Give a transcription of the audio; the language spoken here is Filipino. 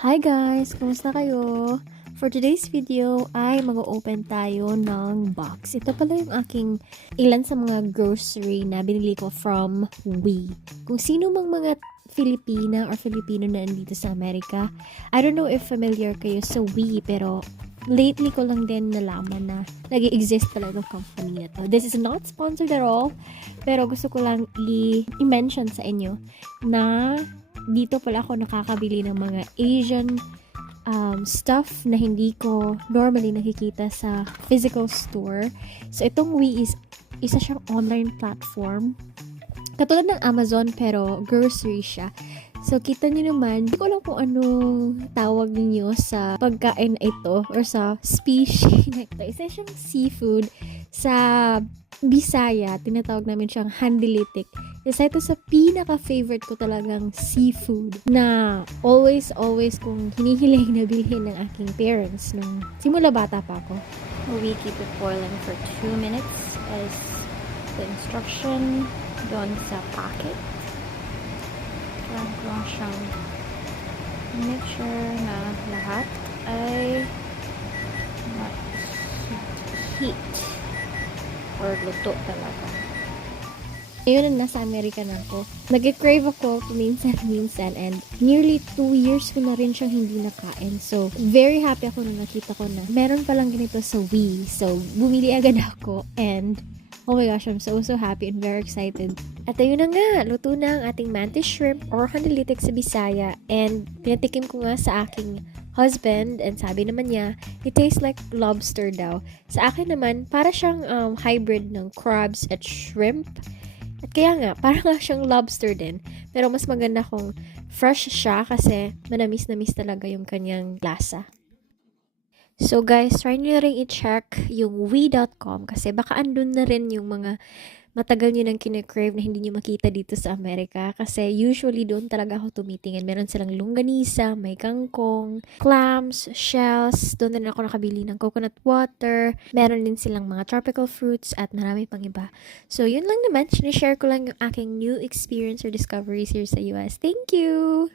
Hi guys! Kumusta kayo? For today's video ay mag-open tayo ng box. Ito pala yung aking ilan sa mga grocery na binili ko from We. Kung sino mang mga Filipina or Filipino na nandito sa Amerika, I don't know if familiar kayo sa We, pero lately ko lang din nalaman na nag-exist pala itong company na to. This is not sponsored at all, pero gusto ko lang i-mention sa inyo na dito pala ako nakakabili ng mga Asian stuff na hindi ko normally nakikita sa physical store. So, itong We is isa siyang online platform. Katulad ng Amazon, pero grocery siya. So, kita niyo naman, hindi ko alam kung ano tawag niyo sa pagkain na ito or sa species na ito. Isa siyang seafood. Sa Bisaya, tinatawag namin siyang handilitik. Isa ito sa pinaka-favorite ko talagang seafood na always kong hinihiling na bilhin ng aking parents nung simula bata pa ako. We keep it boiling for 2 minutes as the instruction doon sa packet. Kailangan ko lang siyang make sure na lahat ay heat or luto talaga. Ayun na, nasa Amerika na ako. Nag-crave ako minsan and nearly 2 years ko na rin siyang hindi nakain. So, very happy ako nung nakita ko na meron palang ganito sa We. So, bumili agad ako and oh my gosh, I'm so happy and very excited. At ayun na nga, luto na ang ating mantis shrimp or handilitik sa Bisaya. And pinatikim ko nga sa aking husband and sabi naman niya, it tastes like lobster daw. Sa akin naman, para siyang hybrid ng crabs at shrimp. At kaya nga, parang nga siyang lobster din. Pero mas maganda kung fresh siya kasi manamis-namis talaga yung kanyang lasa. So guys, try nyo rin i-check yung we.com kasi baka andun na rin yung mga matagal nyo nang kine-crave na hindi nyo makita dito sa Amerika. Kasi usually doon talaga ako tumitingin. Meron silang longganisa, may kangkong, clams, shells. Doon din ako nakabili ng coconut water. Meron din silang mga tropical fruits at marami pang iba. So yun lang naman. Sinishare ko lang yung aking new experience or discoveries here sa US. Thank you!